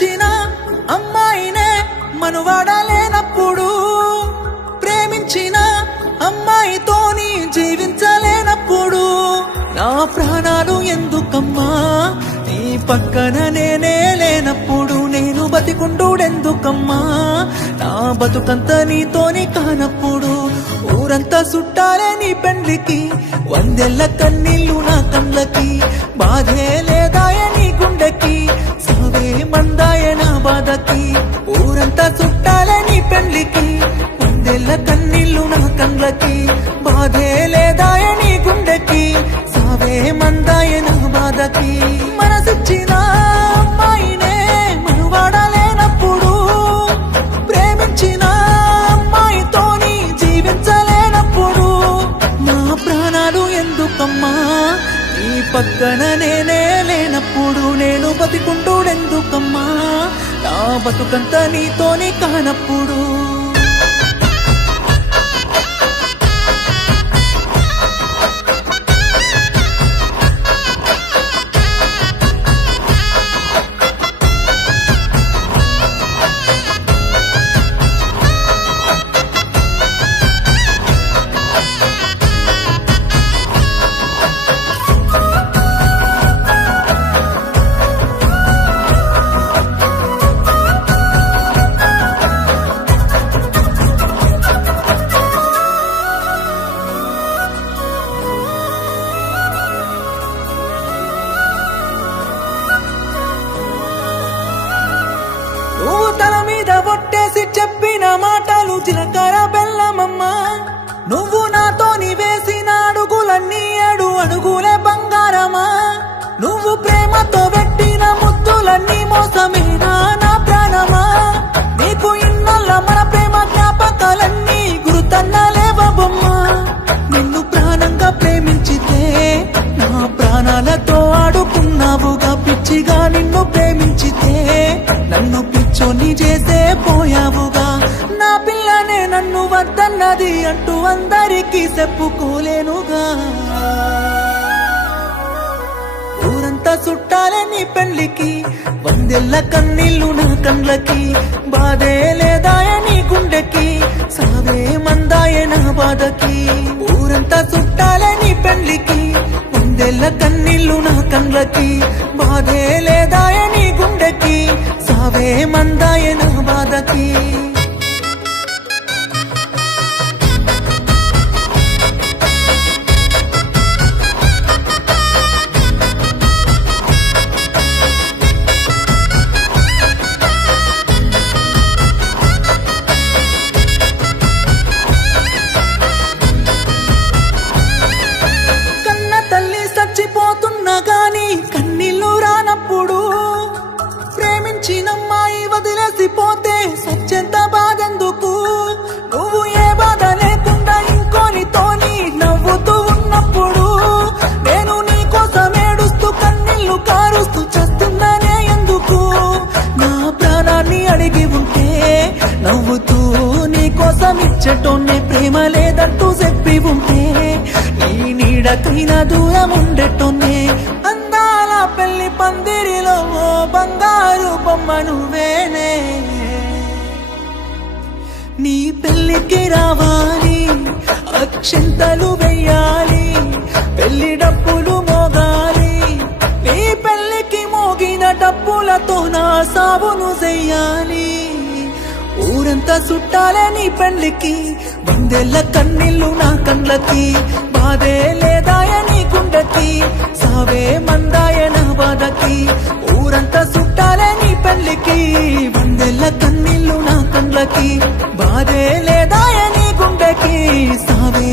మనసిచ్చిన అమ్మాయినే మనువాడలేనప్పుడు, ప్రేమించిన అమ్మాయితోని జీవించలేనప్పుడు, నా ప్రాణాలు ఎందుకమ్మా నీ పక్కన నేనే లేనప్పుడు, నేను బతికుండూడెందుకమ్మా నా బతుకంత నీతోని కానప్పుడు, ఊరంతా చుట్టాలే నీ పెండ్లికి, వందెల్ల కన్నీళ్ళు నా కళ్ళకి, బాధే లేదాయ నీ గుండెకి, సావే మందాయ నా బాధకి, ఊరంతా చుట్టాలే నీ పెండ్లికి, వందెల్ల కన్నీళ్ళు నా కళ్ళకి, బాధే లేదాయ నీ గుండెకి, సావే మందాయ నా బాధకి. మనసిచ్చిన అమ్మాయినే మనువాడలేనప్పుడు, ప్రేమించిన అమ్మాయితోని జీవించలేనప్పుడు, నా ప్రాణాలు ఎందుకమ్మా నీ పక్కన నేనే లేనప్పుడు, నేను బతికుంటూడెందుకమ్మా నా బతుకంత నీతోని కానప్పుడు. నువ్వు తల మీద ఒట్టేసి చెప్పిన మాటలు జీలకర్ర బెల్లమమ్మా, నువ్వు నాతోని వేసిన అడుగులన్నీ 7 అడుగులే బంగారమా, నువ్వు ప్రేమతో పెట్టిన ముద్దులన్నీ మోసమేనా నా ప్రాణమా, నీకు ఇన్నల్ల మన ప్రేమ జ్ఞాపకాలన్నీ గుర్తన్నలేవా బొమ్మా, నిన్ను ప్రాణంగా ప్రేమించితే నా ప్రాణాలతో ఆడుకున్నావుగా, పిచ్చిగా నిన్ను ప్రేమించితే నన్ను పిచ్చోని చేసే పోయావుగా, నా పిల్లనే నన్ను వద్దన్నది అంటూ అందరికీ చెప్పుకోలేనుగా, ఊరంతా చుట్టాలే నీ పెళ్లికి, వందెల్ల కన్నీళ్ళు నా కళ్ళకి, బాధే లేదాయ నీ గుండెకి, సావే మందాయ నా బాధకి, ఊరంతా చుట్టాలే నీ పెళ్లికి, వందెల్ల కన్నీళ్ళు నా కళ్ళకి, బాధే లేదాయ నీ గుండెకి, సావే మందాయ నా బాధకి. కన్న తల్లి చచ్చిపోతున్నా గాని కన్నీళ్ళు రానప్పుడు, ప్రేమించినమ్మాయి వదిలేసిపోతే సచ్చెంత బాధెందుకు, నువ్వు ఏ బాధ లేకుండా ఇంకోనితోని నవ్వుతూ ఉన్నప్పుడు, నేను నీ కోసం ఏడుస్తూ కన్నీళ్లు కారుస్తూ చస్తున్నానే ఎందుకు, నా ప్రాణాన్ని అడిగి ఉంటే నవ్వుతూ నీ కోసం ఇచ్చటోనే, ప్రేమ లేదంటూ చెప్పి ఉంటే నీ నీడకైనా దూరం ఉండటోనే, అందాల పెళ్లి పందిరిలో బంగారు బొమ్మ నువ్వేనే, నీ పెళ్లికి రావాలి అక్షంతలు వెయ్యాలి, పెళ్లి డప్పులు మోగాలి, నీ పెళ్లికి మోగిన డప్పులతో నా సావును చెయ్యాలి, ఊరంతా చుట్టాలే నీ పెళ్లికి, వందెల్ల కన్నీళ్ళు నా కళ్ళకి, బాధే లేదాయ నీ గుండెకి, సావే మందాయ నా బాధకి, ఊరంతా చుట్టాలే నీ పెళ్లికి, వందెల్ల కన్నీళ్ళు నా కళ్ళకి, బాధే లేదాయ నీ గుండెకి, సావే